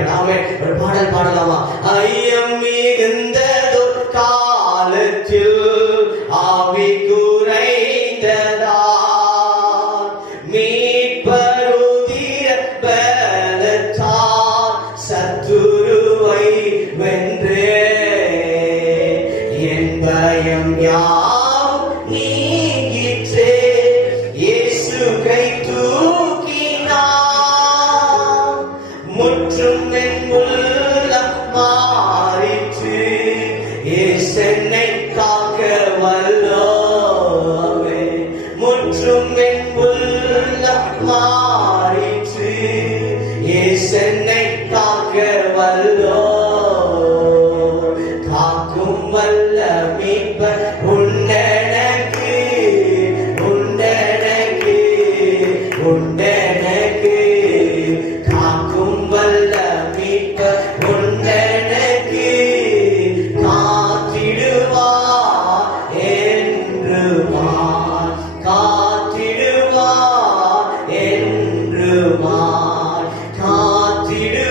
ஒரு பாடல் பாடலாமா? ஐயம் மிகுந்ததொரு காலத்தில் ஆவி குறைந்ததால் மீட்பருதிர பலத்தால் சத்துருவை வென்றே என் பயம் யாவும் நீங்கிற்றே இயேசு கை தூக்கினார் முற்றும் என் உள்ளம் மாறிற்று இயேசென்னை காக்க வல்லோவே முற்றும் என் உள்ளம் மாறிற்று இயேசென்னை காக்க வல்லோ காக்கும் வல்ல மீட்பர் உண்டெனக்கு உண்டெனக்கு உண்டெனக்கு காக்கும் வல்ல மீட்பர் உண்டெனக்கு காத்திடுவார் என்றுமாய் காத்திடுவார் என்றுமாய் காத்திடு